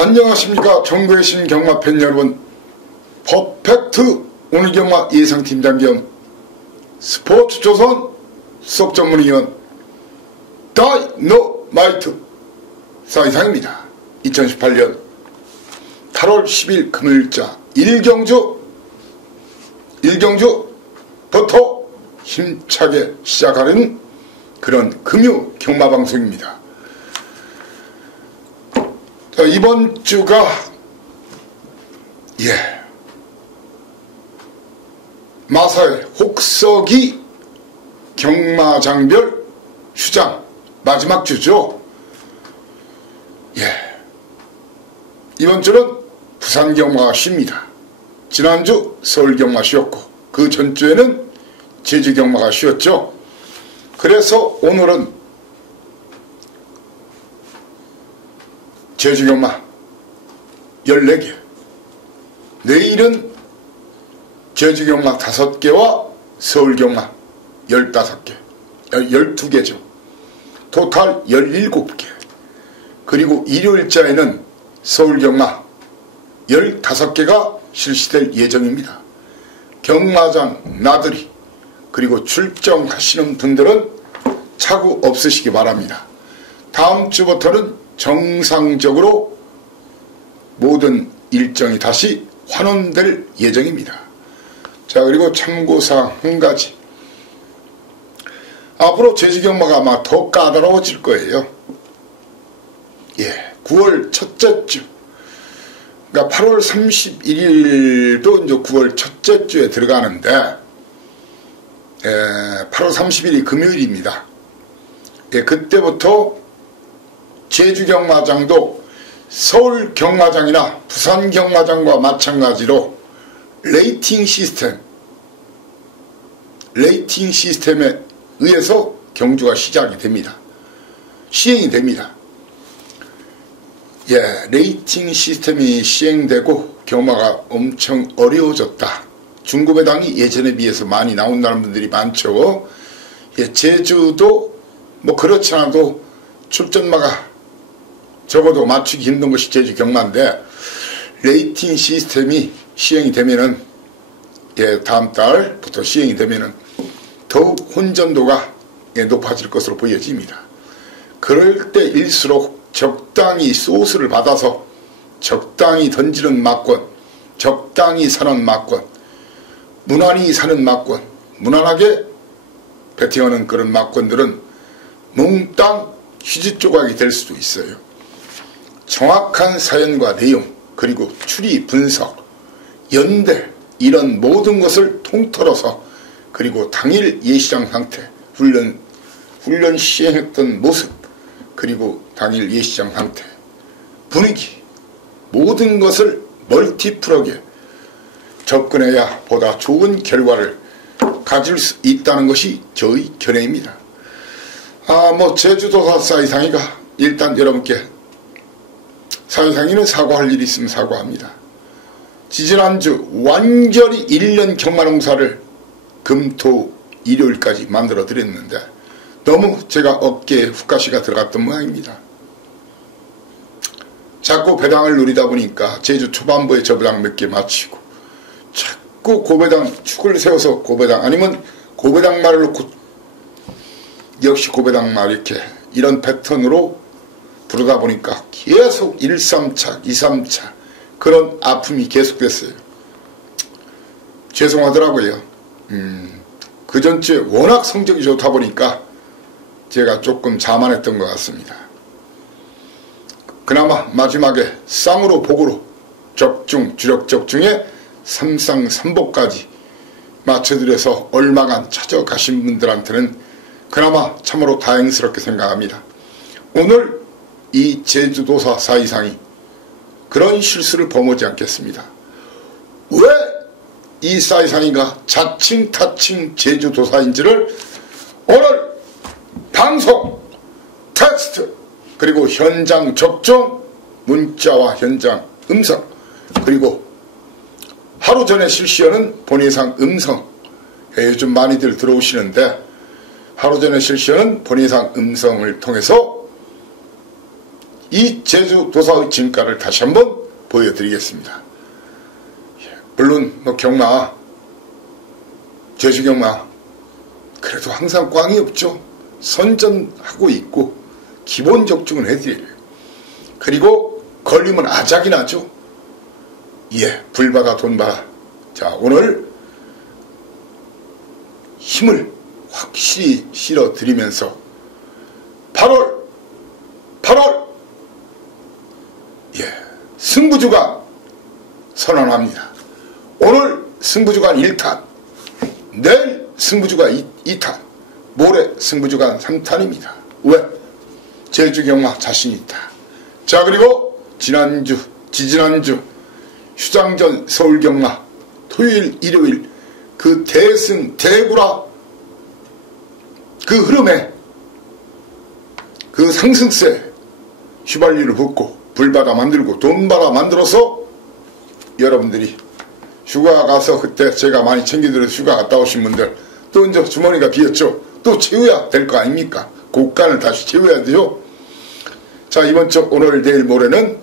안녕하십니까. 전국에 계신 경마팬 여러분, 퍼펙트 오늘 경마 예상팀장 겸 스포츠조선 수석전문위원 다이너마이트 사이상입니다. 2018년 8월 10일 금요일자 일경주부터 힘차게 시작하는 그런 금요 경마방송입니다. 자, 이번 주가 마사회 혹서기 경마장별 휴장 마지막 주죠. 이번 주는 부산 경마가 쉽니다. 지난주 서울 경마 쉬었고 그 전주에는 제주 경마가 쉬었죠. 그래서 오늘은 제주 경마 14개, 내일은 제주 경마 5개와 서울 경마 15개, 12개죠. 토탈 17개. 그리고 일요일자에는 서울 경마 15개가 실시될 예정입니다. 경마장 나들이 그리고 출정하시는 분들은 착오 없으시기 바랍니다. 다음 주부터는 정상적으로 모든 일정이 다시 환원될 예정입니다. 자, 그리고 참고사항 한 가지. 앞으로 제주경마가 아마 더 까다로워질 거예요. 9월 첫째 주, 그러니까 8월 31일도 이제 9월 첫째 주에 들어가는데 8월 30일이 금요일입니다. 그때부터 제주 경마장도 서울 경마장이나 부산 경마장과 마찬가지로 레이팅 시스템에 의해서 경주가 시작이 됩니다. 시행이 됩니다. 레이팅 시스템이 시행되고 경마가 엄청 어려워졌다. 중고배당이 예전에 비해서 많이 나온다는 분들이 많죠. 제주도 뭐 그렇지 않아도 출전마가 적어도 맞추기 힘든 것이 제주 경마인데, 레이팅 시스템이 시행이 되면은 다음 달부터 시행이 되면은 더욱 혼전도가 높아질 것으로 보여집니다. 그럴 때일수록 적당히 소스를 받아서 적당히 던지는 막권, 적당히 사는 막권, 무난히 사는 막권, 무난하게 배팅하는 그런 막권들은 몽땅 휴지 조각이 될 수도 있어요. 정확한 사연과 내용, 그리고 추리 분석, 연대, 이런 모든 것을 통틀어서, 그리고 당일 예시장 상태, 훈련 시행했던 모습, 그리고 당일 예시장 상태, 분위기, 모든 것을 멀티플하게 접근해야 보다 좋은 결과를 가질 수 있다는 것이 저의 견해입니다. 제주도사 사이상이가 일단 여러분께 사이상이는 사과할 일이 있으면 사과합니다. 지지난주 완전히 1년 경마농사를 금토 일요일까지 만들어 드렸는데 너무 제가 어깨에 훅가시가 들어갔던 모양입니다. 자꾸 배당을 노리다 보니까 제주 초반부에 저배당 몇 개 마치고 자꾸 고배당 축을 세워서 고배당, 아니면 고배당 말을 놓고 역시 고배당 말, 이렇게 이런 패턴으로 부르다 보니까 계속 1-3차, 2-3차 그런 아픔이 계속됐어요. 죄송하더라고요. 그 전주에 워낙 성적이 좋다 보니까 제가 조금 자만했던 것 같습니다. 그나마 마지막에 쌍으로 복으로 적중, 주력 적중에 삼상삼복까지 맞춰드려서 얼마간 찾아가신 분들한테는 그나마 참으로 다행스럽게 생각합니다. 오늘 이 제주도사 사이상이 그런 실수를 범하지 않겠습니다. 왜 이 사이상이가 자칭 타칭 제주도사인지를 오늘 방송, 텍스트, 그리고 현장 접종, 문자와 현장 음성, 그리고 하루 전에 실시하는 본예상 음성, 요즘 많이들 들어오시는데 하루 전에 실시하는 본예상 음성을 통해서 이 제주도사의 진가를 다시 한번 보여드리겠습니다. 물론 뭐 경마, 제주 경마 그래도 항상 꽝이 없죠. 선전하고 있고 기본 적중을 해드려요. 그리고 걸리면 아작이 나죠. 예, 불바다 돈바다. 자, 오늘 힘을 확실히 실어드리면서 8월 예, 승부주간 선언합니다. 오늘 승부주간 1탄, 내일 승부주간 2탄, 모레 승부주간 3탄입니다. 왜? 제주경마 자신있다. 자, 그리고 지난주, 지지난주 휴장전 서울경마 토요일, 일요일 그 대승, 대구라 그 흐름에 그 상승세 휘발유를 붓고 불바다 만들고 돈바다 만들어서 여러분들이 휴가 가서 그때 제가 많이 챙겨드려서 휴가 갔다 오신 분들 또 이제 주머니가 비었죠. 또 채워야 될 거 아닙니까? 고간을 다시 채워야 돼요. 자, 이번 주 오늘 내일 모레는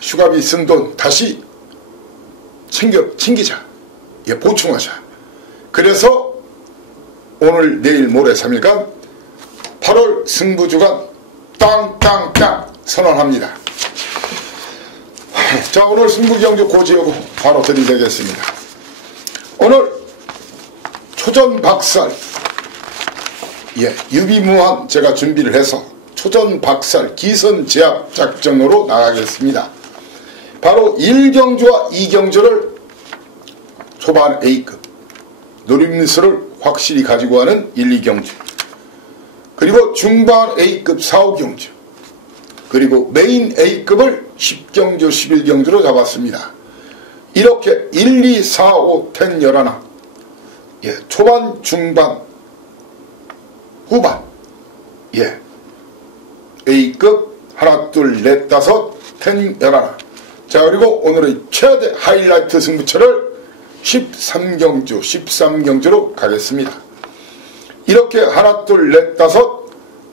휴가비 쓴 돈 다시 챙기자. 보충하자. 그래서 오늘 내일 모레 3일간 8월 승부주간 땅땅땅 선언합니다. 자, 오늘 승부경주 고지하고 바로 들이대겠습니다. 오늘 초전박살, 유비무한 제가 준비를 해서 초전박살 기선제압 작전으로 나가겠습니다. 바로 1경주와 2경주를 초반 A급 노림수를 확실히 가지고 가는 1, 2경주, 그리고 중반 A급 4, 5경주, 그리고 메인 A급을 10경주, 11경주로 잡았습니다. 이렇게 1, 2, 4, 5, 10, 11 초반, 중반, 후반 A급 하나, 둘, 넷, 다섯, 10, 11 자, 그리고 오늘의 최대 하이라이트 승부처를 13경주, 13경주로 가겠습니다. 이렇게 하나, 둘, 넷, 다섯,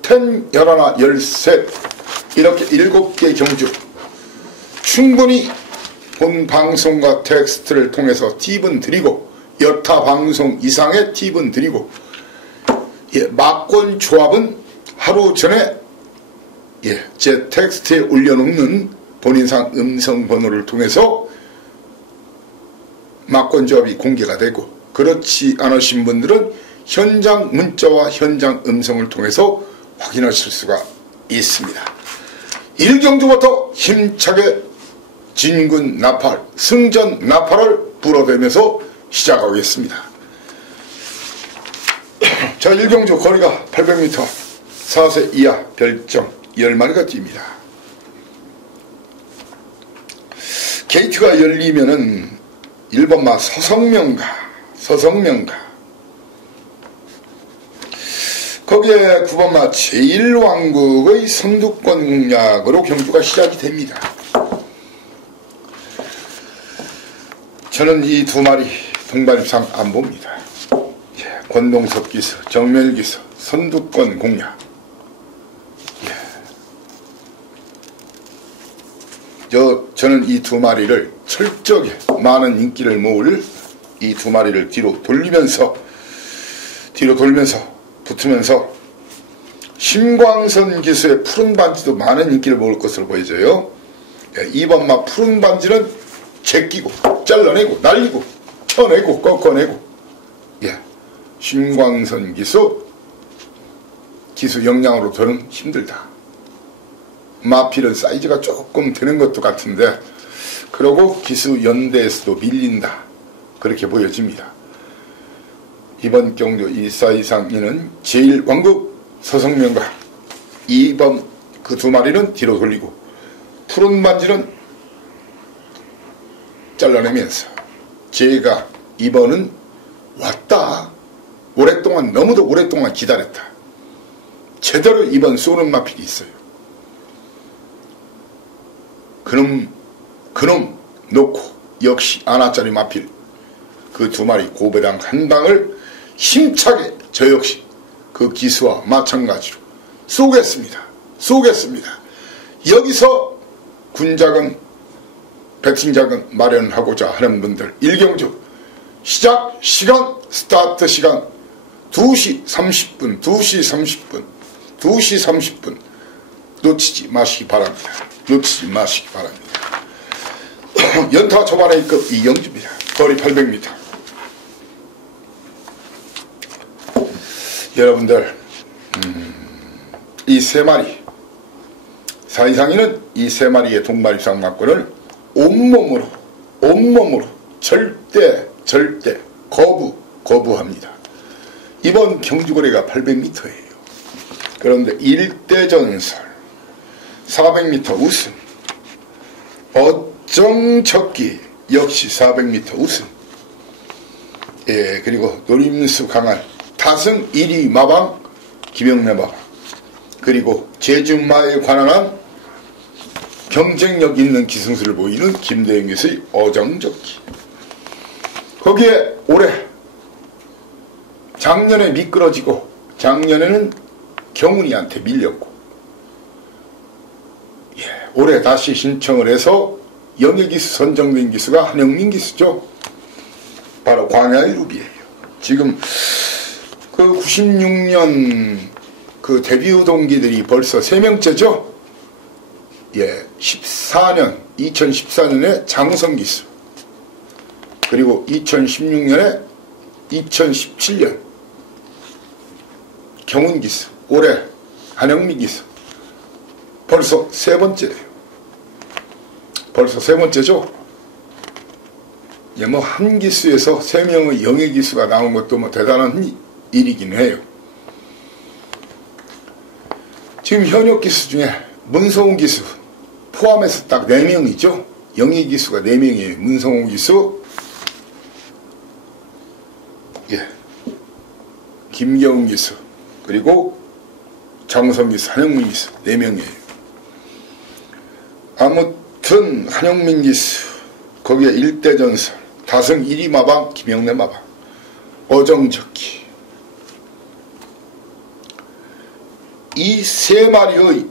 10, 11, 13 이렇게 7개 경주 충분히 본 방송과 텍스트를 통해서 팁은 드리고 여타 방송 이상의 팁은 드리고 막권 조합은 하루 전에 제 텍스트에 올려놓는 본인상 음성 번호를 통해서 막권 조합이 공개가 되고, 그렇지 않으신 분들은 현장 문자와 현장 음성을 통해서 확인하실 수가 있습니다. 1경주부터 힘차게 진군 나팔, 승전 나팔을 불어대면서 시작하겠습니다. 자, 1경주 거리가 800m, 4세 이하 별점 10마리가 뜁니다. 게이트가 열리면은 1번마 서성명가 거기에 9번마 제1왕국의 선두권 공략으로 경주가 시작이 됩니다. 저는 이 두 마리 동반입상 안 봅니다. 권동섭 기수, 정멸 기수, 선두권 공략. 저는 이 두 마리를 철저하게 많은 인기를 모을 이 두 마리를 뒤로 돌면서 붙으면서 신광선 기수의 푸른 반지도 많은 인기를 모을 것으로 보여져요. 2번마 푸른 반지는 제끼고 잘라내고 날리고 쳐내고 꺾어내고 신광선 기수 역량으로 저는 힘들다. 마필은 사이즈가 조금 되는 것도 같은데 그러고 기수 연대에서도 밀린다. 그렇게 보여집니다. 이번 경주 1사 이상 이는 제1왕국 서성명과 2번 그 두 마리는 뒤로 돌리고 푸른 반지는 잘라내면서 제가 2번은 왔다. 오랫동안 너무도 오랫동안 기다렸다. 제대로 2번 쏘는 마필이 있어요. 그놈 놓고 역시 아나짜리 마필 그 두 마리 고배당 한 방을 힘차게 저 역시 그 기수와 마찬가지로 쏘겠습니다. 여기서 군자금, 백신자금 마련하고자 하는 분들 일경주 시작 시간, 스타트 시간 2시 30분, 2시 30분, 2시 30분 놓치지 마시기 바랍니다. 놓치지 마시기 바랍니다. 연타 초반 A급 이경주입니다. 거리 800m. 여러분들 이 세 마리 사이상인은 이 세 마리의 동반입상 막권을 온몸으로 절대 거부합니다. 이번 경주거리가 800m예요. 그런데 1대 전설 400m 우승 어정적기 역시 400m 우승. 예, 그리고 노림수 강한 타승 1위 마방 김영래 마방, 그리고 제주마에 관한 경쟁력 있는 기승수를 보이는 김대영 교수의 어정적기. 거기에 올해 작년에 미끄러지고 작년에는 경훈이한테 밀렸고, 예, 올해 다시 신청을 해서 영예기수 선정된 기수가 한영민 기수죠. 바로 광야의 루비예요. 지금 그 96년 그 데뷔 동기들이 벌써 3명째죠. 예, 2014년에 장우성 기수, 그리고 2016년에 2017년 경훈 기수, 올해 한영민 기수. 벌써 세 번째예요. 벌써 세 번째죠. 예, 뭐 한 기수에서 3명의 영예 기수가 나온 것도 뭐 대단한 일이긴 해요. 지금 현역 기수 중에 문성훈 기수 포함해서 딱 4명이죠. 영예 기수가 4명이에요. 문성훈 기수, 예, 김경훈 기수, 그리고 장우성 기수, 한영민 기수 4명이에요. 아무튼 한영민 기수 거기에 1대 전설 다승 1위 마방 김영래 마방 어정적기, 이 세 마리의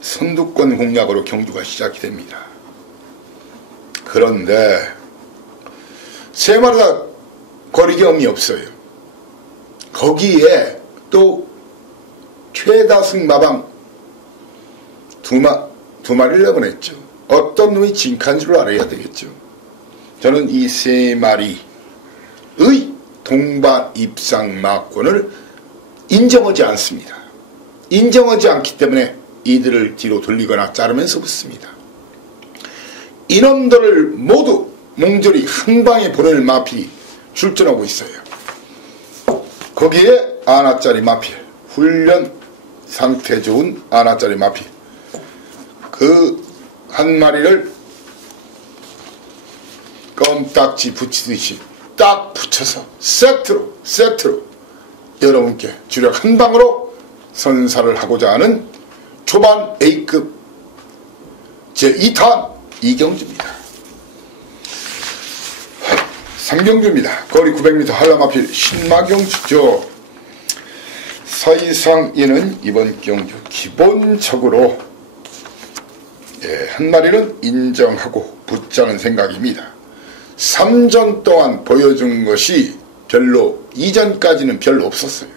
선두권 공략으로 경주가 시작이 됩니다. 그런데 세 마리 다 거리경이 없어요. 거기에 또 최다승 마방 두 마리를 내보냈죠. 어떤 놈이 진카인 줄 알아야 되겠죠. 저는 이 세 마리의 동반 입상 마권을 인정하지 않습니다. 인정하지 않기 때문에 이들을 뒤로 돌리거나 자르면서 붙습니다. 이놈들을 모두 몽졸이 한방에 보낼 마필이 출전하고 있어요. 거기에 아나짜리 마필, 훈련 상태 좋은 아나짜리 마필, 그 한 마리를 껌딱지 붙이듯이 딱 붙여서 세트로 여러분께 주력 한 방으로 선사를 하고자 하는 초반 A급 제2탄 이경주입니다. 상경주입니다. 거리 900m 한라마필 신마경주죠. 사이상 얘는 이번 경주 기본적으로, 예, 한 마리는 인정하고 붙자는 생각입니다. 3전 동안 보여준 것이 별로, 이전까지는 별로 없었어요.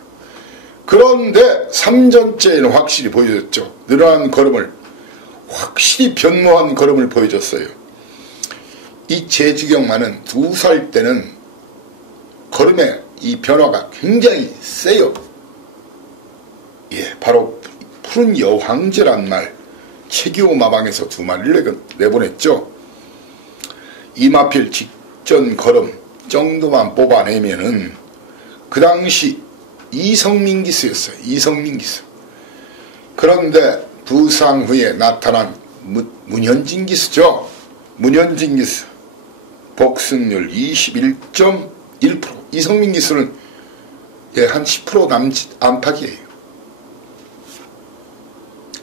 그런데 3전째에는 확실히 보여줬죠. 늘어난 걸음을, 확실히 변모한 걸음을 보여줬어요. 이 제주경만은 2살 때는 걸음의 이 변화가 굉장히 세요. 예, 바로 푸른 여황제란 말, 최기호 마방에서 2마리를 내보냈죠. 이마필 직전 걸음 정도만 뽑아내면은 그 당시 이성민 기수였어요. 이성민 기수. 그런데 부상 후에 나타난 문현진 기수죠. 문현진 기수 복승률 21.1%. 이성민 기수는, 예, 한 10% 남짓 안팎이에요.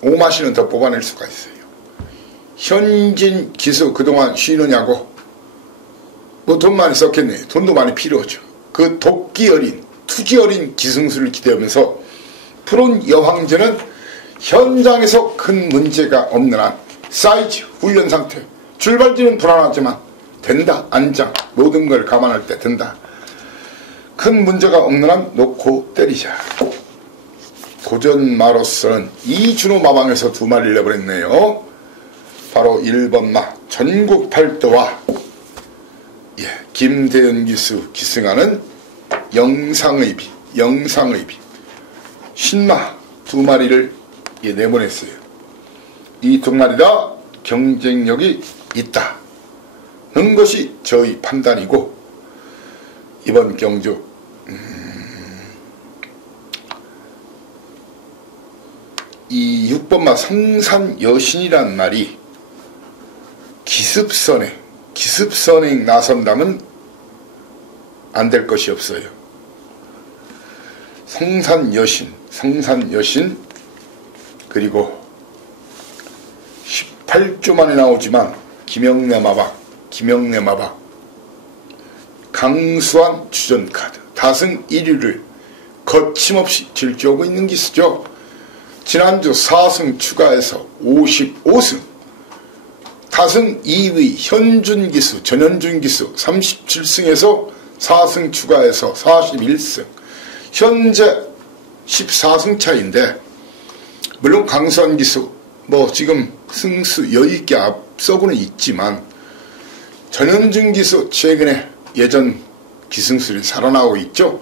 오마시는 더 뽑아낼 수가 있어요. 현진 기수 그동안 쉬느냐고 뭐 돈 많이 썼겠네요. 돈도 많이 필요하죠. 그 도끼 어린, 투지 어린 기승수를 기대하면서 푸른 여황제는 현장에서 큰 문제가 없는 한 사이즈, 훈련 상태, 출발지는 불안하지만 된다. 안장, 모든 걸 감안할 때 된다. 큰 문제가 없는 한 놓고 때리자. 고전마로서는 이준호 마방에서 2마리를 내버렸네요. 바로 1번 마 전국 8도와 김대현 기수 기승하는 영상의비 신마 2마리를 내보냈어요. 이 2마리 다 경쟁력이 있다는 것이 저희 판단이고, 이번 경주 이 6번마 성산여신이란 말이 기습선행 나선다면 안 될 것이 없어요. 성산여신 그리고 18조 만에 나오지만 김영래 마박 강수한 주전카드 다승 1위를 거침없이 질주하고 있는 기수죠. 지난주 4승 추가해서 55승, 다승 2위 현준 기수, 전현준 기수 37승에서 4승 추가해서 41승, 현재 14승 차인데, 물론 강수한 기수 지금 승수 여유있게 앞서고는 있지만, 전현준 기수 최근에 예전 기승술이 살아나고 있죠.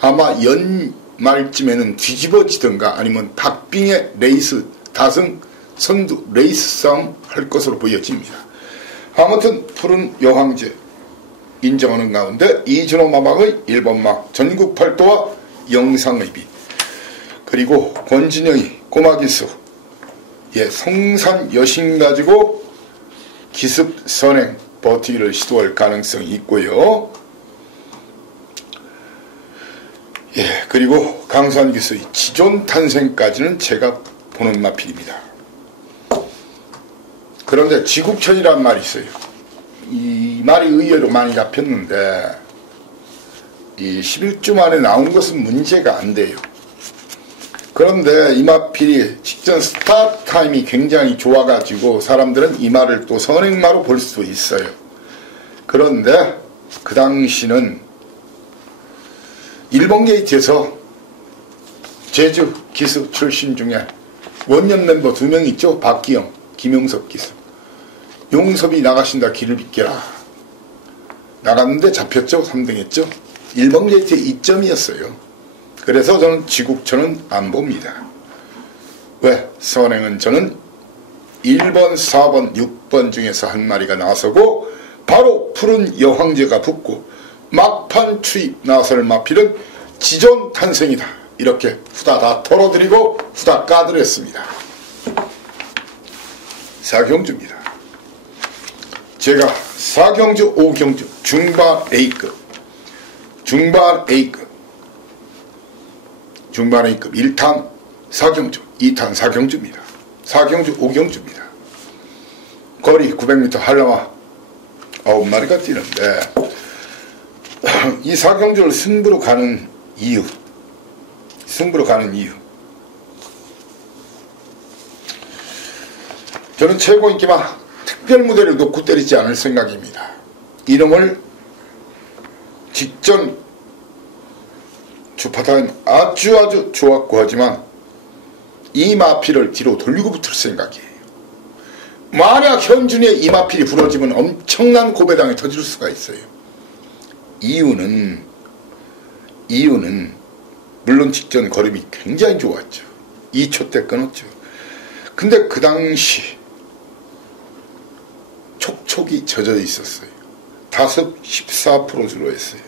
아마 연말쯤에는 뒤집어지든가 아니면 박빙의 레이스 다승 선두 레이스 싸움 할 것으로 보여집니다. 아무튼 푸른 여황제 인정하는 가운데 이준호 마방의 1번마 전국 8도와 영상의비, 그리고 권진영이 꼬마기수 성산 여신 가지고 기습 선행 버티기를 시도할 가능성이 있고요. 그리고 강수한 기수의 지존 탄생까지는 제가 보는 마필입니다. 그런데 지국천이란 말이 있어요. 이 말이 의외로 많이 잡혔는데, 이 11주 만에 나온 것은 문제가 안 돼요. 그런데 이 마필이 직전 스타트 타임이 굉장히 좋아가지고 사람들은 이 말을 또 선행마로 볼 수 있어요. 그런데 그 당시는 일본 게이트에서 제주 기수 출신 중에 원년 멤버 2명 있죠. 박기영, 김용섭 기수. 용섭이 나가신다 길을 비켜라. 나갔는데 잡혔죠. 3등 했죠. 일본 게이트의 2점이었어요. 그래서 저는 지국천은 안 봅니다. 왜? 선행은 저는 1번, 4번, 6번 중에서 한 마리가 나서고 바로 푸른 여황제가 붙고 막판 추입 나설 마필은 지존 탄생이다. 이렇게 후다 다 털어드리고 후다 까드렸습니다. 사경주입니다. 제가 4경주, 5경주 중반 A급 1탄 4경주, 2탄 4경주입니다. 4경주, 5경주입니다. 거리 900m 한라마 9마리가 뛰는데, 이 4경주를 승부로 가는 이유, 저는 최고 인기마 특별 무대를 놓고 때리지 않을 생각입니다. 이름을 직전 주파타임 아주 좋았고 하지만 이 마필을 뒤로 돌리고 붙을 생각이에요. 만약 현준의 이 마필이 부러지면 엄청난 고배당이 터질 수가 있어요. 이유는 물론 직전 걸음이 굉장히 좋았죠. 2초 때 끊었죠. 근데 그 당시 촉촉이 젖어 있었어요. 다습 14%로 했어요.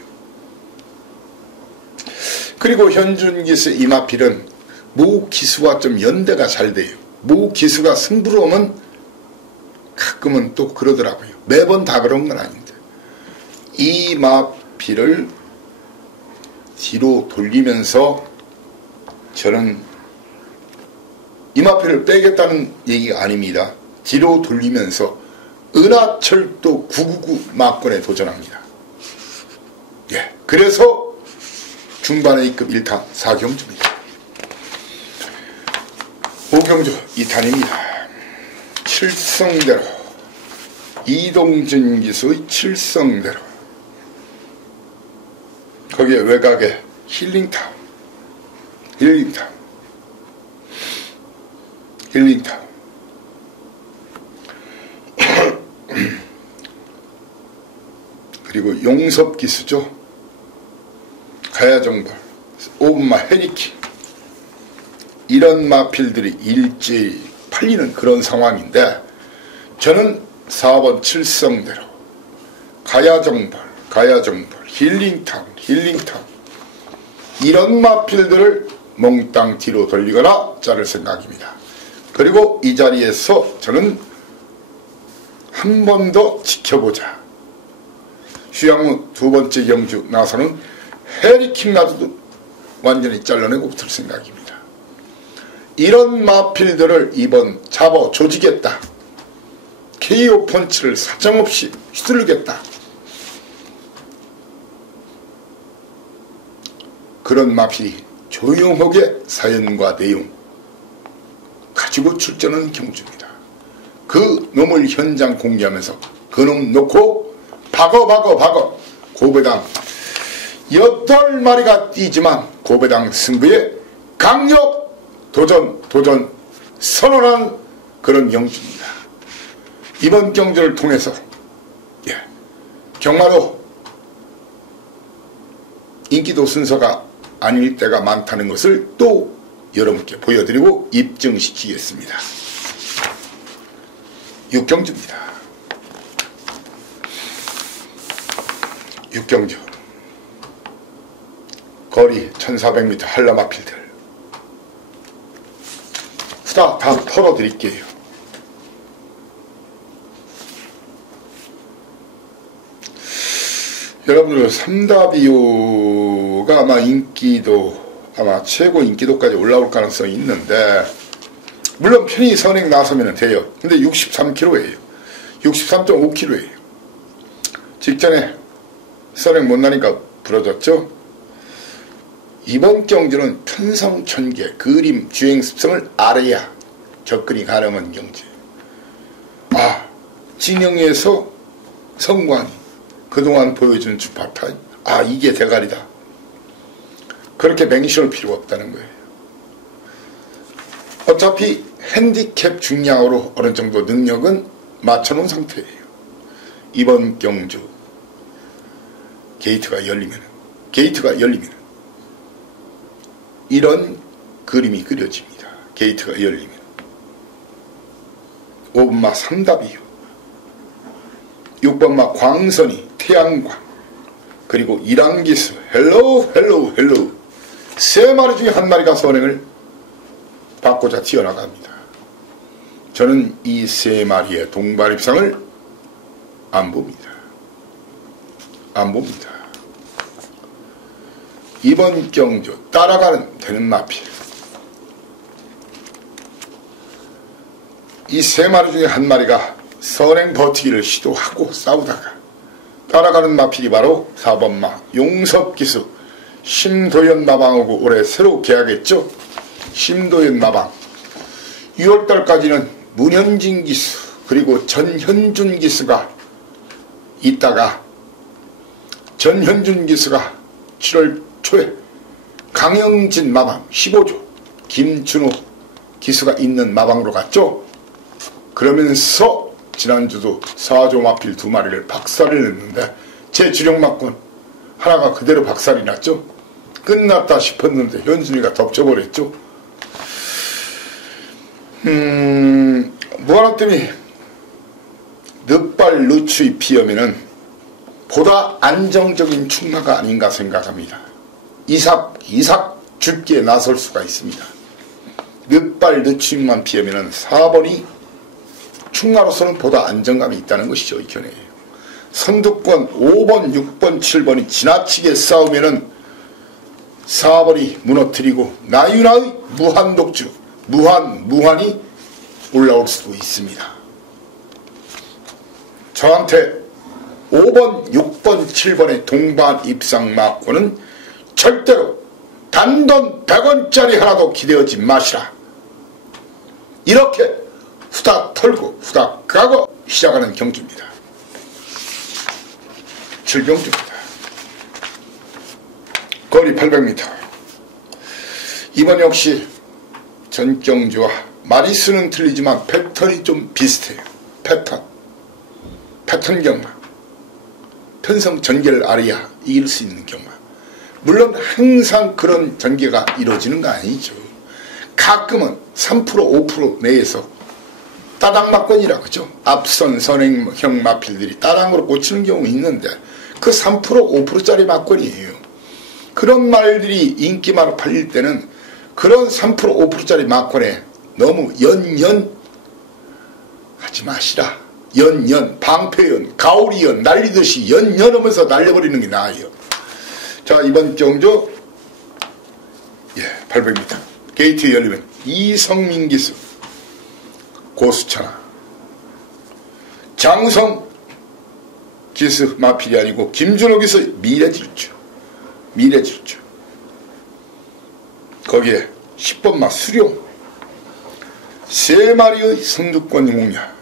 그리고 현준 기수의 이 마필은 모 기수와 좀 연대가 잘 돼요. 모 기수가 승부로 오면 가끔은 또 그러더라고요. 매번 다 그런 건 아닌데, 이 마필을 뒤로 돌리면서, 저는 이 마필을 빼겠다는 얘기가 아닙니다. 뒤로 돌리면서 은하철도 999 막건에 도전합니다. 그래서 중반 A급 1탄 4경주입니다. 5경주 2탄입니다. 칠성대로 이동준 기수의 칠성대로 거기에 외곽에 힐링타운 그리고 용섭기수죠. 가야정벌, 오분마 헤리킹, 이런 마필들이 일제히 팔리는 그런 상황인데, 저는 4번 칠성대로 가야정벌, 힐링타운 이런 마필들을 몽땅 뒤로 돌리거나 자를 생각입니다. 그리고 이 자리에서 저는 한 번 더 지켜보자. 휴양후 두 번째 경주 나서는 헤리킹 나도 완전히 잘라내고 붙을 생각입니다. 이런 마필들을 이번 잡아 조지겠다. KO 펀치를 사정없이 휘두르겠다. 그런 마필이 조용하게 사연과 내용 가지고 출전한 경주입니다. 그 놈을 현장 공개하면서 그 놈 놓고 박어 고배당 8마리가 뛰지만 고배당 승부에 강력 도전 선언한 그런 경주입니다. 이번 경주를 통해서 경마도 인기도 순서가 아닐 때가 많다는 것을 또 여러분께 보여드리고 입증시키겠습니다. 6경주입니다. 6경주 거리 1400m 한라마필들 후다 다 털어드릴게요. 여러분들 삼다비오가 아마 최고 인기도까지 올라올 가능성이 있는데, 물론 편히 선행 나서면 돼요. 근데 63kg예요. 63.5kg예요. 직전에 선행 못 나니까 부러졌죠. 이번 경주는 편성천계 그림 주행습성을 알아야 접근이 가능한 경주. 진영에서 성광이 그동안 보여준 주파타임, 이게 대가리다. 그렇게 맹신할 필요 없다는 거예요. 어차피 핸디캡 중량으로 어느 정도 능력은 맞춰놓은 상태예요. 이번 경주 게이트가 열리면 이런 그림이 그려집니다. 게이트가 열리면 5번마 삼다비유, 6번마 광선이 태양광, 그리고 이랑기수 헬로우 3마리 중에 한 마리가 선행을 받고자 튀어나갑니다. 저는 이 3마리의 동반입상을 안 봅니다. 이번 경주 따라가는 되는 마필, 이 3마리 중에 한 마리가 선행 버티기를 시도하고 싸우다가 따라가는 마필이 바로 4번마 용섭기수 심도연 마방하고 올해 새로 계약했죠. 심도연 마방 6월달까지는 문현진 기수 그리고 전현준 기수가 있다가 전현준 기수가 7월 초에 강영진 마방 15조 김준호 기수가 있는 마방으로 갔죠. 그러면서 지난주도 4조 마필 2마리를 박살을 냈는데 제 주력마권 하나가 그대로 박살이 났죠. 끝났다 싶었는데 현준이가 덮쳐버렸죠. 무한학점이 늦발 늦추이 피하면은 보다 안정적인 충마가 아닌가 생각합니다. 이삭 죽기에 나설 수가 있습니다. 늦발 늦추이만 피하면은 4번이 충마로서는 보다 안정감이 있다는 것이죠. 이 견해예요. 선두권 5번, 6번, 7번이 지나치게 싸우면은 4번이 무너뜨리고 나유나의 무한독주, 무한이 올라올 수도 있습니다. 저한테 5번, 6번, 7번의 동반 입상 막고는 절대로 단돈 100원짜리 하나도 기대하지 마시라. 이렇게 후닥 털고 후닥 가고 시작하는 경주입니다. 출경주입니다. 거리 800m. 이번 역시 전경주와 마리수는 틀리지만 패턴이 좀 비슷해요. 패턴 경마. 편성 전개를 알아야 이길 수 있는 경마. 물론 항상 그런 전개가 이루어지는 거 아니죠. 가끔은 3% 5% 내에서 따당막건이라고 하죠. 앞선 선행형 마필들이 따당으로 꽂히는 경우 있는데 그 3% 5%짜리 막건이에요. 그런 말들이 인기마로 팔릴 때는 그런 3% 5%짜리 막건에 너무 연연 하지 마시라. 연연, 방패연, 가오리연 날리듯이 연연하면서 날려버리는 게 나아요. 자, 이번 경주 800m 게이트 열리면 이성민 기수, 고수천하, 장우성 기수 마필이 아니고 김준호 기수 미래질주. 거기에 10번마 수룡, 3마리의 성두권 공략,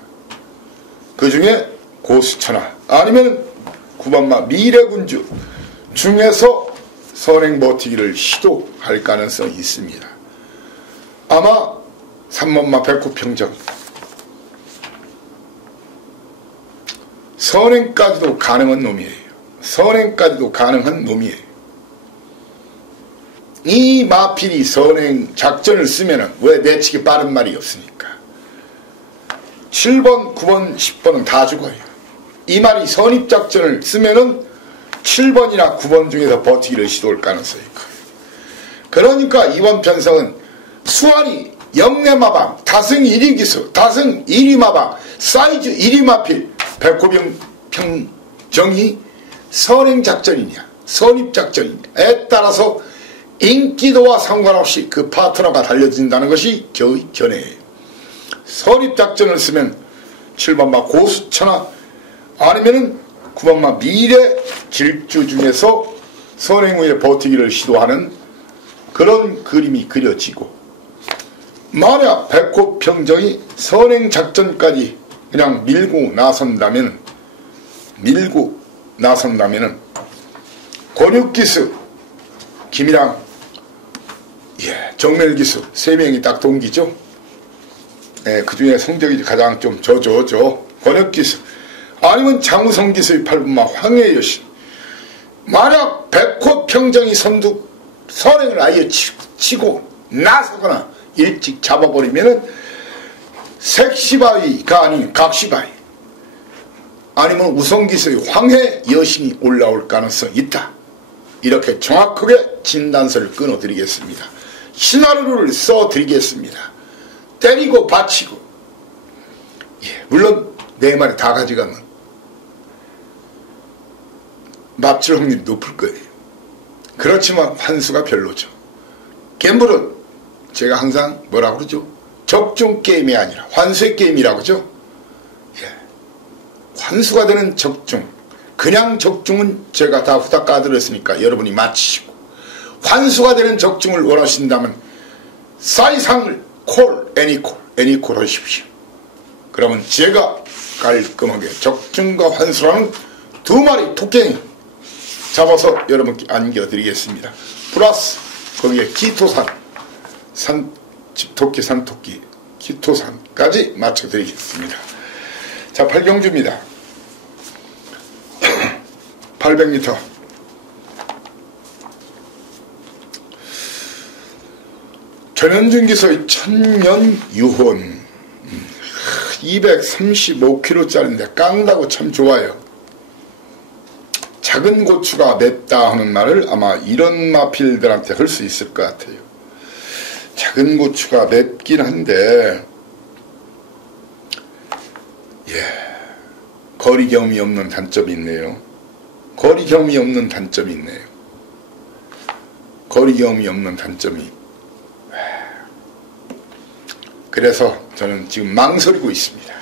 그 중에 고수천하 아니면 9번마 미래군주 중에서 선행 버티기를 시도할 가능성이 있습니다. 아마 3번마 백호평정 선행까지도 가능한 놈이에요. 이 마필이 선행 작전을 쓰면은 왜 내치기 빠른 말이 없으니까 7번, 9번, 10번은 다 죽어요. 이 말이 선입작전을 쓰면은 7번이나 9번 중에서 버티기를 시도할 가능성이 커요. 그러니까 이번 편성은 수완이 영내마방, 다승 1위 기수, 다승 1위 마방, 사이즈 1위 마필, 백호평정이 선행작전이냐 선입작전이냐에 따라서 인기도와 상관없이 그 파트너가 달려진다는 것이 겨의 견해예요. 선입작전을 쓰면 7번마 고수천하 아니면은 9번마 미래질주 중에서 선행 후에 버티기를 시도하는 그런 그림이 그려지고, 만약 백호평정이 선행작전까지 그냥 밀고 나선다면은 권육기수 김이랑 정멜기수 3명이 딱 동기죠. 그 중에 성적이 가장 좀 저조죠. 권혁기수 아니면 장우성기수의 8번마 황해여신. 만약 백호평정이 선행을 아예 치고 나서거나 일찍 잡아버리면은 색시바위가 아닌 각시바위 아니면 우성기수의 황해여신이 올라올 가능성이 있다. 이렇게 정확하게 진단서를 끊어드리겠습니다. 시나리오를 써드리겠습니다. 때리고 받치고, 물론 4마리 다 가져가면 맞출 확률이 높을 거예요. 그렇지만 환수가 별로죠. 갬블은 제가 항상 뭐라고 그러죠? 적중 게임이 아니라 환수의 게임이라고 그러죠. 환수가 되는 적중, 그냥 적중은 제가 다 후딱 까드렸으니까 여러분이 맞히시고, 환수가 되는 적중을 원하신다면 사이상을 애니콜 하십시오. 그러면 제가 깔끔하게 적중과 환수라는 2마리 토깽이 잡아서 여러분께 안겨드리겠습니다. 플러스 거기에 기토산, 집토끼, 산토끼, 기토산까지 맞춰드리겠습니다. 자, 8경주입니다. 800m. 전현준 기수의 천년유혼 235kg짜리인데 깡다고 참 좋아요. 작은 고추가 맵다 하는 말을 아마 이런 마필들한테 할 수 있을 것 같아요. 작은 고추가 맵긴 한데 거리 경험이 없는 단점이 있네요. 거리 경험이 없는 단점이. 그래서 저는 지금 망설이고 있습니다.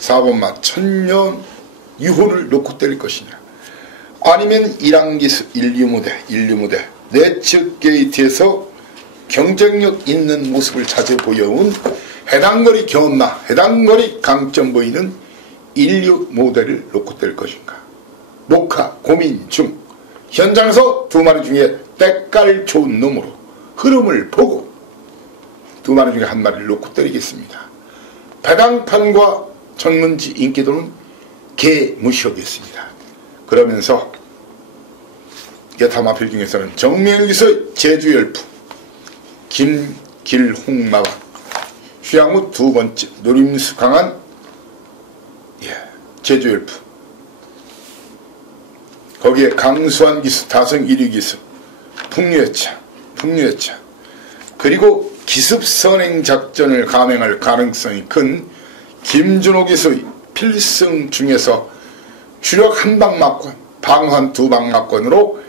4번마 천년 유혼을 놓고 때릴 것이냐, 아니면 일항기수 인류무대 내측 게이트에서 경쟁력 있는 모습을 자주 보여온 해당 거리 견마, 해당 거리 강점 보이는 인류 모델을 놓고 뗄 것인가. 목하, 고민 중 현장에서 두 마리 중에 때깔 좋은 놈으로 흐름을 보고 두 마리 중에 한 마리를 놓고 때리겠습니다. 배당판과 전문지 인기도는 개무시하겠습니다. 그러면서 여타마필 중에서는 정명기서의 제주열풍, 김길홍마와 휴양후 두 번째 노림수 강한 제주열풍, 거기에 강수한 기수, 다성 1위 기수, 풍류회차, 그리고 기습 선행 작전을 감행할 가능성이 큰 김준호 기수의 필승 중에서 주력 한 방 막권, 방한 두 방 막권으로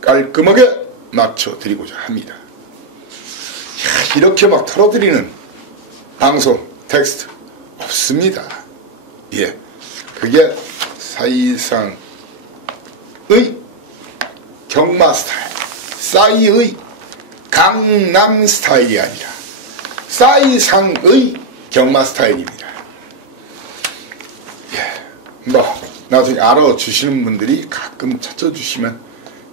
깔끔하게 맞춰드리고자 합니다. 이렇게 막 털어드리는 방송 텍스트 없습니다. 예, 그게 사이상의 경마 스타일, 싸이의 강남 스타일이 아니라 싸이상의 경마 스타일입니다. 예, 나중에 알아주시는 분들이 가끔 찾아주시면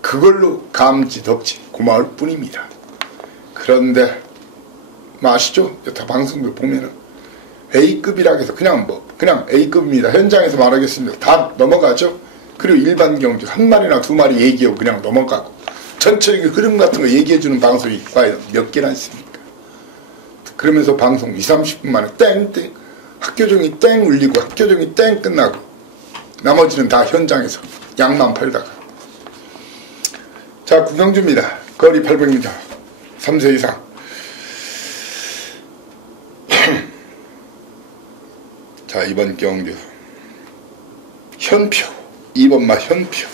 그걸로 감지 덕지 고마울 뿐입니다. 그런데 아시죠? 여타 방송들 보면은 A급이라 해서 그냥 A급입니다. 현장에서 말하겠습니다. 다 넘어가죠. 그리고 일반 경주 한 마리나 두 마리 얘기하고 그냥 넘어가고 전체적인 흐름 같은 거 얘기해주는 방송이 과연 몇 개나 있습니까? 그러면서 방송 20-30분 만에 땡땡 학교종이 땡 울리고 학교종이 땡 끝나고 나머지는 다 현장에서 양만 팔다가. 자, 구경주입니다. 거리 800m 3세 이상. 자, 이번 경주 현표 2번마 현표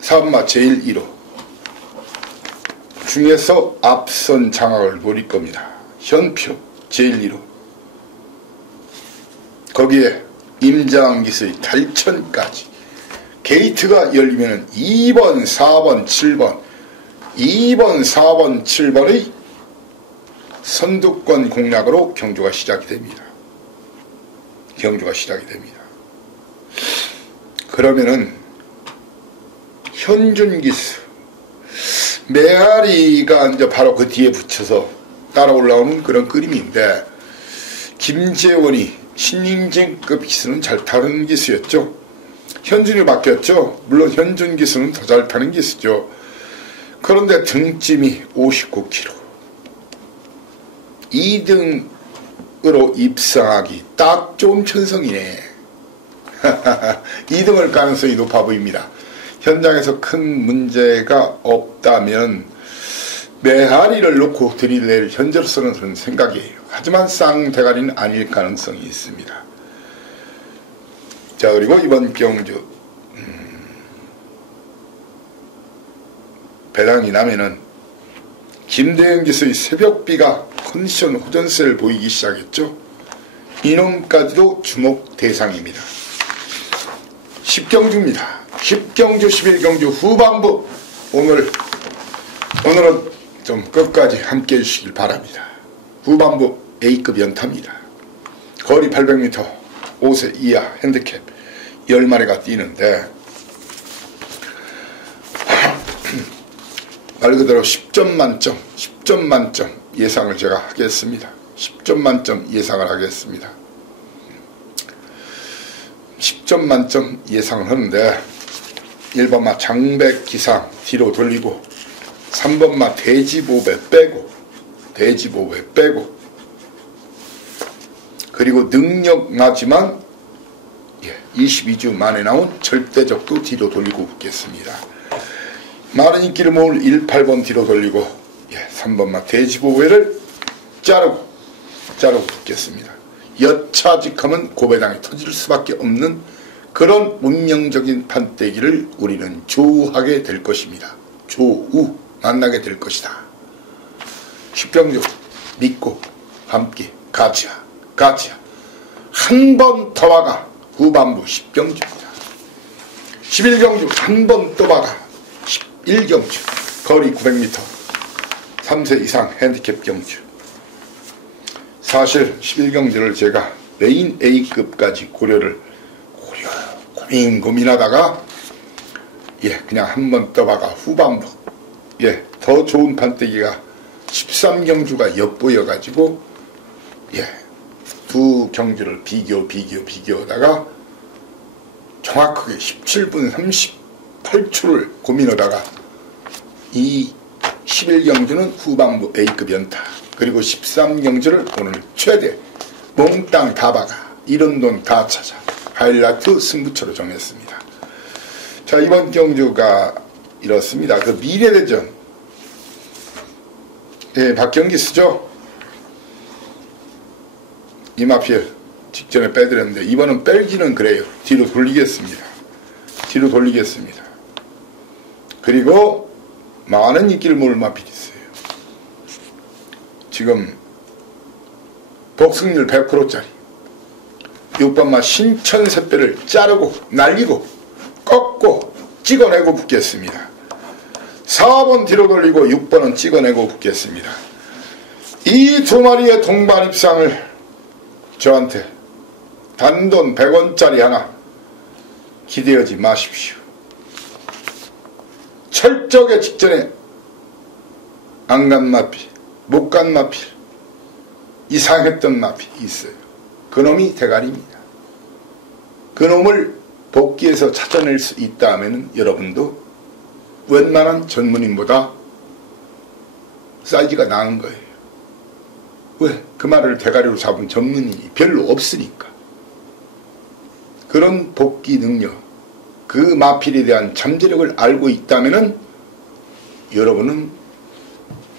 4번마 제일 1호 중에서 앞선 장악을 노릴 겁니다. 현표 제일 1호, 거기에 임장기수의 달천까지 게이트가 열리면 2번, 4번, 7번 2번, 4번, 7번의 선두권 공략으로 경주가 시작이 됩니다. 그러면은 현준기수 메아리가 이제 바로 그 뒤에 붙여서 따라 올라오는 그런 그림인데, 김재원이 신인증급 기수는 잘 타는 기수였죠. 현준이 바뀌었죠. 물론 현준 기수는 더 잘 타는 기수죠. 그런데 등짐이 59kg, 2등으로 입상하기 딱 좋은 편성이네. 2등을 가능성이 높아 보입니다. 현장에서 큰 문제가 없다면 메아리를 놓고 들이댈 현재로서는 그런 생각이에요. 하지만 쌍대가리는 아닐 가능성이 있습니다. 자, 그리고 이번 경주 배당이 나면은 김대영 기수의 새벽비가 컨디션 호전세를 보이기 시작했죠. 이놈까지도 주목 대상입니다. 10경주입니다. 10경주 11경주 후반부, 오늘은 좀 끝까지 함께 해주시길 바랍니다. 후반부 A급 연타입니다. 거리 800m 5세 이하 핸디캡 10마리가 뛰는데 말 그대로 10점 만점 예상을 제가 하겠습니다. 10점 만점 예상을 하겠습니다. 10점 만점 예상을 하는데 1번마 장백기상 뒤로 돌리고 3번마 돼지보배 빼고 그리고 능력나지만 22주 만에 나온 절대적도 뒤로 돌리고 붙겠습니다. 많은 인기를 모을 18번 뒤로 돌리고 3번마 돼지보배를 자르고 붙겠습니다. 여차직하면 고배당이 터질 수밖에 없는 그런 운명적인 판때기를 우리는 조우하게 될 것입니다. 조우 만나게 될 것이다. 10경주 믿고 함께 가자. 한 번 더 박아 후반부 10경주입니다. 11경주 한 번 또 박아 11경주 거리 900m 3세 이상 핸디캡 경주 사실 11경주를 제가 메인 A급까지 고민하다가 그냥 한번 떠봐가 후반부 더 좋은 판때기가 13경주가 엿보여가지고 두 경주를 비교하다가 정확하게 17분 38초를 고민하다가 이 11경주는 후반부 A급 연타, 그리고 13경주를 오늘 최대 몽땅 다 박아 이런 돈 다 찾아 하이라이트 승부처로 정했습니다. 자, 이번 경주가 이렇습니다. 그 미래대전 박경기 쓰죠. 이마필 직전에 빼드렸는데 이번은 뺄기는 그래요. 뒤로 돌리겠습니다. 그리고 많은 인기를 모을 마필이 있어요. 지금 복승률 100%짜리 6번마 신천샛별을 자르고 날리고 꺾고 찍어내고 붙겠습니다. 4번 뒤로 돌리고 6번은 찍어내고 붙겠습니다. 이 두 마리의 동반 입상을 저한테 단돈 100원짜리 하나 기대하지 마십시오. 철저하게 직전에 안 간 마필, 못 간 마필, 이상했던 마필이 있어요. 그놈이 대가리입니다. 그놈을 복귀해서 찾아낼 수 있다 하면 여러분도 웬만한 전문인보다 사이즈가 나은 거예요. 왜? 그 말을 대가리로 잡은 전문인이 별로 없으니까. 그런 복귀 능력, 그 마필에 대한 잠재력을 알고 있다면 여러분은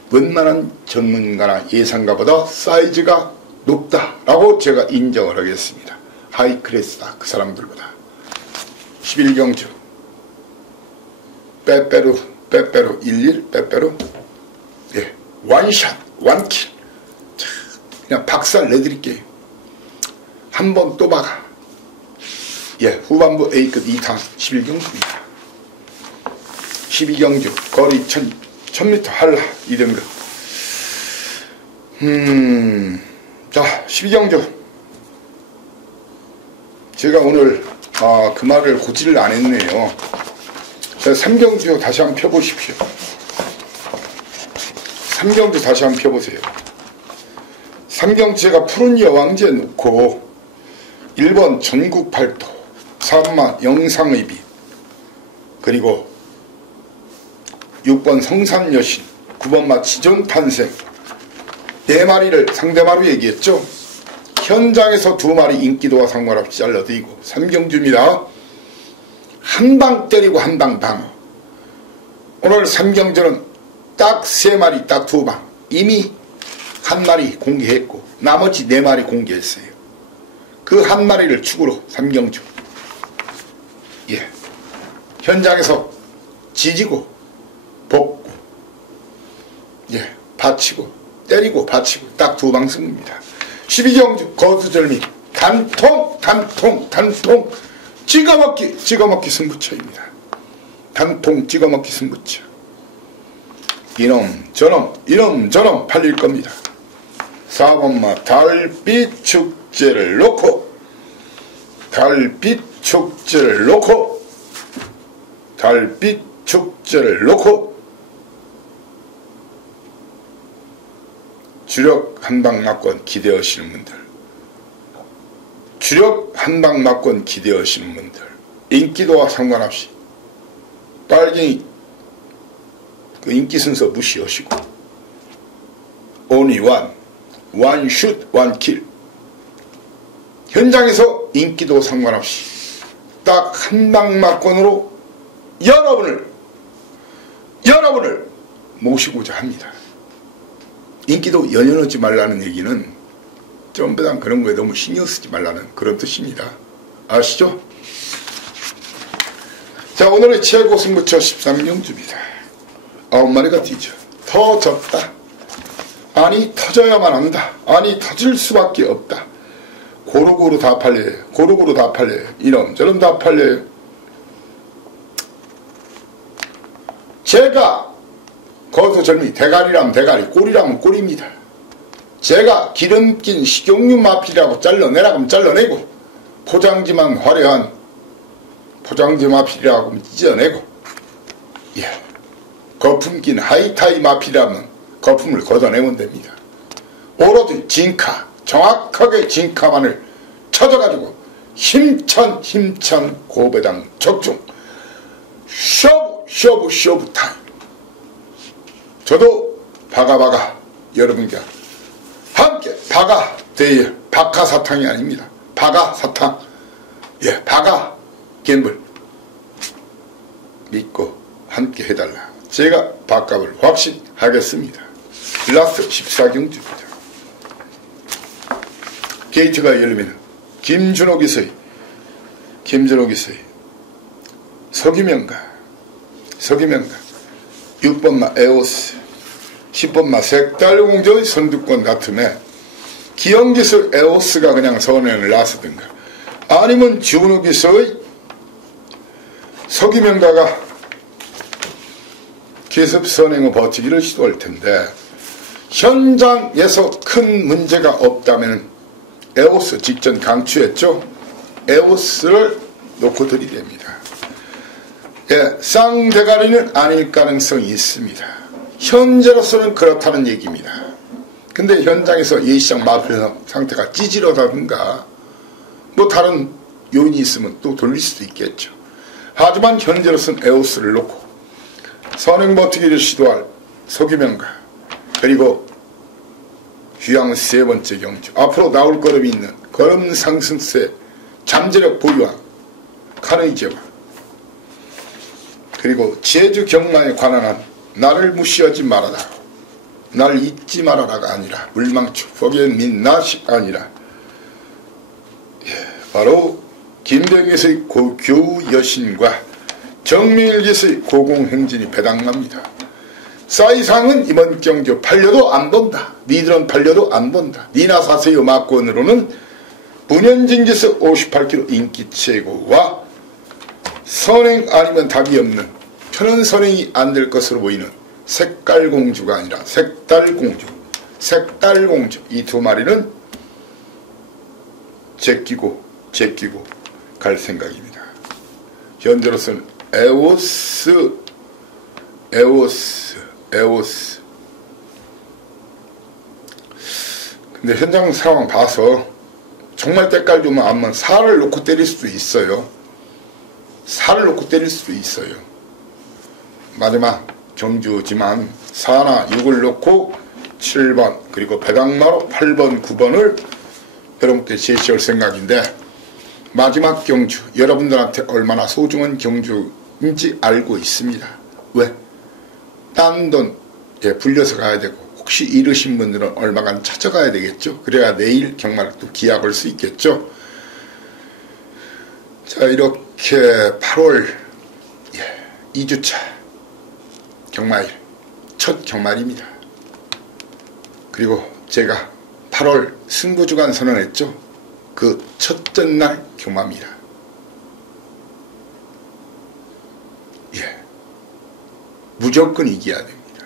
웬만한 전문가나 예상가보다 사이즈가 높다라고 제가 인정을 하겠습니다. 하이 클래스다, 그 사람들보다. 11경주 빼빼로 11 빼빼로 원샷 원킬. 그냥 박살 내드릴게요. 한 번 또 박아. 후반부 A급 2탕 11경주입니다. 12경주 거리 1000m 할라 이등급. 자, 12경주 제가 오늘 그 말을 고지를 안 했네요. 자, 3경주 다시 한번 펴보십시오. 3경주 다시 한번 펴보세요. 3경주 제가 푸른 여왕제 놓고 1번 전국팔도, 3번 영상의 빛, 그리고 6번 성산여신, 9번 마치존탄생 4마리를 상대마로 얘기했죠. 현장에서 2마리 인기도와 상관없이 잘라드리고 3경주입니다. 한방 때리고 한방 방어. 오늘 3경주는 딱 3마리 딱 2방. 이미 1마리 공개했고 나머지 4마리 공개했어요. 그 1마리를 축으로 3경주 현장에서 지지고 볶고 받치고 때리고 받치고 딱 2방 승부입니다. 12경주 거두절미 단통 찍어먹기 승부처입니다. 단통 찍어먹기 승부처. 이놈 저놈 팔릴 겁니다. 4번마 달빛 축제를 놓고 주력 한방 맞권 기대하시는 분들, 인기도와 상관없이 빨갱이 그 인기 순서 무시하시고 only one shoot, one kill. 현장에서 인기도 상관없이 딱 한방 맞권으로 여러분을 모시고자 합니다. 인기도 연연하지 말라는 얘기는 전부다 그런 거에 너무 신경 쓰지 말라는 그런 뜻입니다. 아시죠? 자, 오늘의 최고 승부처 13경주입니다. 9마리가 뛰죠. 터졌다. 아니 터져야만 한다. 아니 터질 수밖에 없다. 고루고루 다 팔려요. 이놈저놈 다 팔려요. 제가 거두절미 대가리라면 대가리, 꼬리라면 꼬리입니다. 제가 기름낀 식용유 마필이라고 잘라내라고 하면 잘라내고, 포장지만 화려한 포장지 마필이라고 하면 찢어내고, 예, 거품 낀 하이타이 마필이라면 거품을 걷어내면 됩니다. 오로지 진카, 정확하게 진카만을 찾아가지고 힘찬 고배당 적중, 쇼부 타임. 저도 바가바가 여러분과 함께 바가 대열, 박하사탕이 아닙니다. 바가사탕, 예, 바가 갬블 믿고 함께 해달라. 제가 밥값을 확신하겠습니다. 라스트 14경주입니다. 게이트가 열리면 김준호 기서의 서기명가 6번마 에오스 10번마 색달공주의 선두권 다툼에 기영기서 에오스가 그냥 선행을 나서든가, 아니면 준호 기서의 서기명가가 계속 선행을 버티기를 시도할 텐데, 현장에서 큰 문제가 없다면 에오스 직전 강추했죠. 에오스를 놓고 들이댑니다. 예, 쌍대가리는 아닐 가능성이 있습니다. 현재로서는 그렇다는 얘기입니다. 근데 현장에서 예시장 마필 상태가 찌질하다든가 뭐 다른 요인이 있으면 또 돌릴 수도 있겠죠. 하지만 현재로서는 에오스를 놓고 선행 버티기를 시도할 서기명가, 그리고 휴양 세 번째 경주, 앞으로 나올 걸음이 있는 걸음 상승세 잠재력 보유한 카네이제와, 그리고 제주 경마에 관한 한 나를 무시하지 말아라, 날 잊지 말아라가 아니라 물망추 포기엔 민낯이 아니라, 예, 바로 김병희의 교우 여신과 정밀기의 고공행진이 배당납니다. 사이상은 이번 경주 팔려도 안 본다. 니들은 팔려도 안 본다. 니나 사세요 막권으로는 문현진기서 58km 인기 최고와 선행 아니면 답이 없는 편한 선행이 안 될 것으로 보이는 색깔공주가 아니라 색달공주 이 두 마리는 제끼고 갈 생각입니다. 현재로서는 에오스. 근데 현장 상황 봐서 정말 때깔 주면 안면 살을 놓고 때릴 수도 있어요. 마지막 경주지만 4나 6을 놓고 7번 그리고 배당마로 8번 9번을 여러분께 제시할 생각인데, 마지막 경주 여러분들한테 얼마나 소중한 경주인지 알고 있습니다. 왜? 딴 돈에 불려서 가야 되고, 혹시 이르신 분들은 얼마간 찾아가야 되겠죠. 그래야 내일 경마를 또 기약할 수 있겠죠. 자, 이렇게 8월 2주차 경마일 첫 경마일입니다. 그리고 제가 8월 승부주간 선언했죠. 그 첫째 날 경마입니다. 예, 무조건 이겨야 됩니다.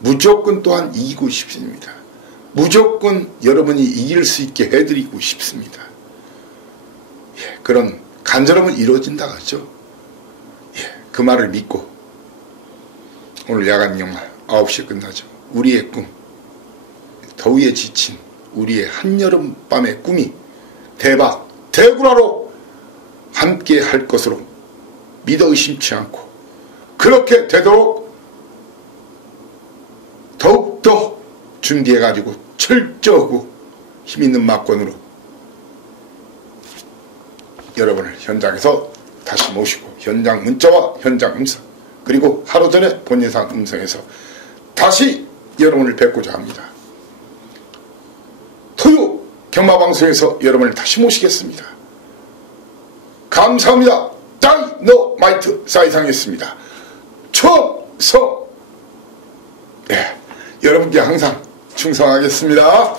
무조건 또한 이기고 싶습니다. 무조건 여러분이 이길 수 있게 해드리고 싶습니다. 예, 그런 간절함은 이루어진다 하죠. 예, 그 말을 믿고 오늘 야간 경마 9시에 끝나죠. 우리의 꿈, 더위에 지친 우리의 한여름밤의 꿈이 대박, 대구라로 함께 할 것으로 믿어 의심치 않고, 그렇게 되도록 더욱더 준비해가지고 철저하고 힘있는 막권으로 여러분을 현장에서 다시 모시고, 현장 문자와 현장 음성, 그리고 하루 전에 본예상 음성에서 다시 여러분을 뵙고자 합니다. 토요 경마방송에서 여러분을 다시 모시겠습니다. 감사합니다. 다이너마이트 사이상이었습니다. 충성! 예, 여러분께 항상 충성하겠습니다.